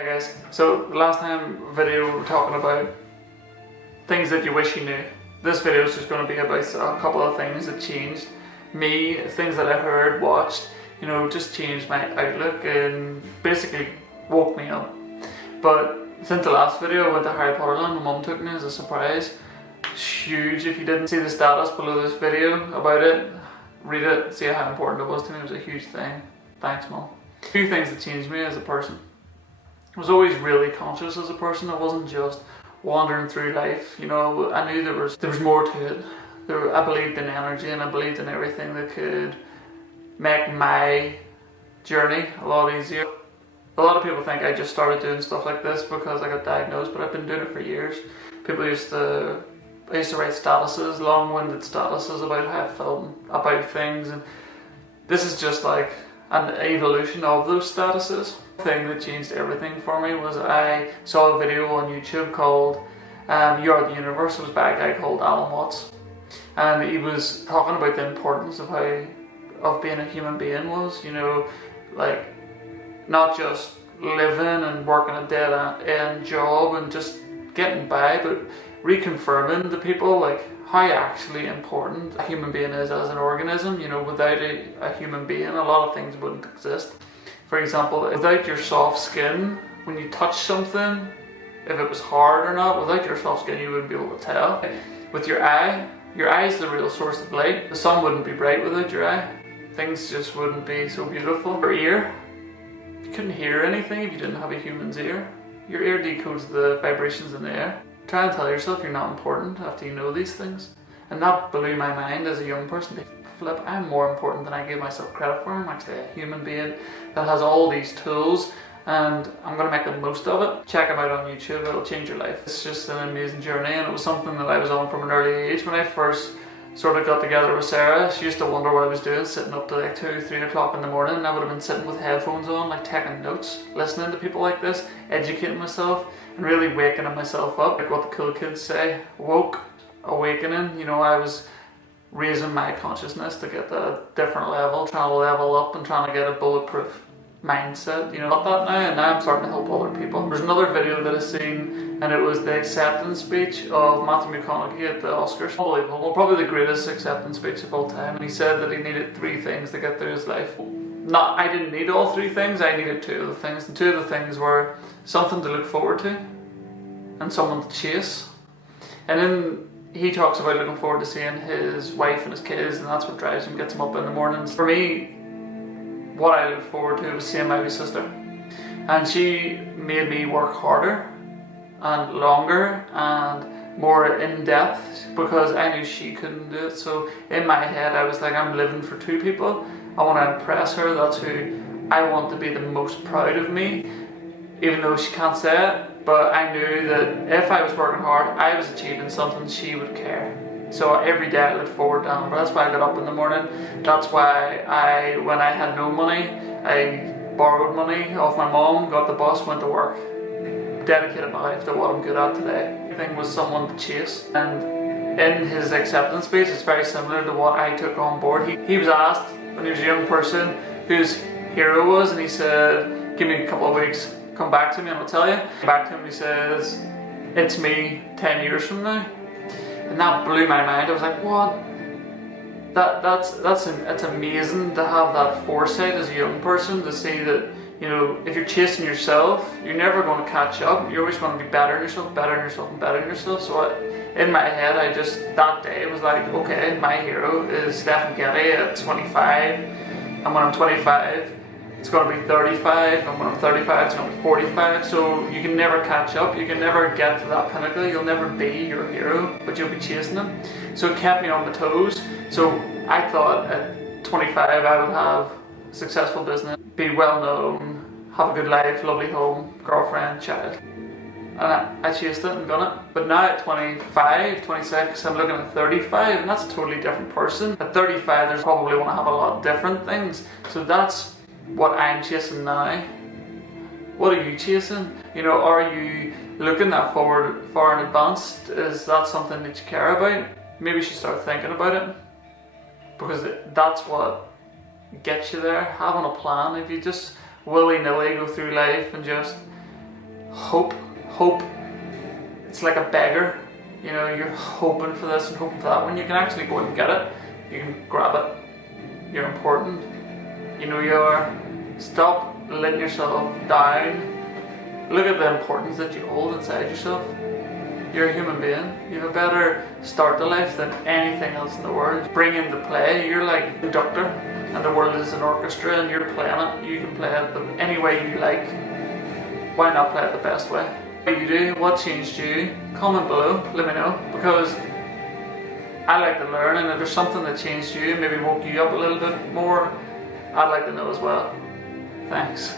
Hi guys, so the last video we were talking about things that you wish you knew. This video is just going to be about a couple of things that changed me, things that I heard, watched, just changed my outlook and basically woke me up. But since the last video I went to Harry Potter Land, my mum took me as a surprise. It's huge. If you didn't see the status below this video about it, read it, see how important it was to me. It was a huge thing. Thanks mum. A few things that changed me as a person. I was always really conscious as a person. I wasn't just wandering through life. I knew there was more to it. I believed in energy and I believed in everything that could make my journey a lot easier. A lot of people think I just started doing stuff like this because I got diagnosed, but I've been doing it for years. I used to write statuses, long-winded statuses about how I felt about things, and this is just like an evolution of those statuses. The thing that changed everything for me was I saw a video on YouTube called You Are the Universe. It was by a guy called Alan Watts, and he was talking about the importance of being a human being was, like not just living and working a dead-end job and just getting by, but reconfirming to people like how actually important a human being is as an organism. Without a human being, a lot of things wouldn't exist. For example, without your soft skin, when you touch something, if it was hard or not, without your soft skin you wouldn't be able to tell. With your eye is the real source of light. The sun wouldn't be bright without your eye. Things just wouldn't be so beautiful. Your ear, you couldn't hear anything if you didn't have a human's ear. Your ear decodes the vibrations in the air. Try and tell yourself you're not important after you know these things. And that blew my mind as a young person. Flip, I'm more important than I give myself credit for. I'm actually a human being that has all these tools and I'm going to make the most of it. Check them out on YouTube, it'll change your life. It's just an amazing journey, and it was something that I was on from an early age. When I first sort of got together with Sarah, she used to wonder what I was doing, sitting up to like 2, 3 o'clock in the morning, and I would have been sitting with headphones on, like taking notes, listening to people like this, educating myself, and really waking myself up. Like what the cool kids say, woke, awakening. I was raising my consciousness to get to a different level, trying to level up and trying to get a bulletproof mindset. Got that now, and now I'm starting to help other people. There's another video that I seen, and it was the acceptance speech of Matthew McConaughey at the Oscars. Unbelievable. Well, probably the greatest acceptance speech of all time. And he said that he needed 3 things to get through his life. I didn't need all 3 things, I needed 2 of the things. And 2 of the things were something to look forward to and someone to chase. And then he talks about looking forward to seeing his wife and his kids, and that's what drives him, gets him up in the mornings. For me, what I look forward to was seeing my wee sister. And she made me work harder and longer and more in depth because I knew she couldn't do it. So in my head I was like, I'm living for 2 people. I want to impress her. That's who I want to be the most proud of me, even though she can't say it. But I knew that if I was working hard, I was achieving something, she would care. So every day I looked forward to that. But that's why I got up in the morning. That's why when I had no money, I borrowed money off my mom, got the bus, went to work. Dedicated my life to what I'm good at today. Everything was someone to chase. And in his acceptance speech, it's very similar to what I took on board. He was asked when he was a young person who his hero was, and he said, give me a couple of weeks, come back to me and I'll tell you. Back to him, he says, it's me 10 years from now. And that blew my mind. I was like, what? It's amazing to have that foresight as a young person, to see that, if you're chasing yourself, you're never going to catch up. You're always going to be better than yourself, better than yourself, and better than yourself. So in my head, that day was like, okay, my hero is Stephen Getty at 25. And when I'm 25, it's going to be 35, and when I'm 35, it's going to be 45. So you can never catch up, you can never get to that pinnacle, you'll never be your hero, but you'll be chasing him. So it kept me on my toes. So I thought at 25 I would have a successful business, be well known, have a good life, lovely home, girlfriend, child. And I chased it and done it. But now at 25, 26, I'm looking at 35, and that's a totally different person. At 35, there's probably want to have a lot of different things. So that's what I'm chasing now. What are you chasing? Are you looking that forward far in advance? Is that something that you care about? Maybe you should start thinking about it, because that's what gets you there. Having a plan. If you just willy-nilly go through life and just hope. It's like a beggar. You know, you're hoping for this and hoping for that. When you can actually go and get it, you can grab it. You're important. You know you are. Stop letting yourself down. Look at the importance that you hold inside yourself. You're a human being. You have a better start to life than anything else in the world. Bring into play. You're like a conductor, and the world is an orchestra, and you're playing it. You can play it any way you like. Why not play it the best way? What you do? What changed you? Comment below. Let me know, because I like to learn, and if there's something that changed you, maybe woke you up a little bit more, I'd like to know as well. Thanks.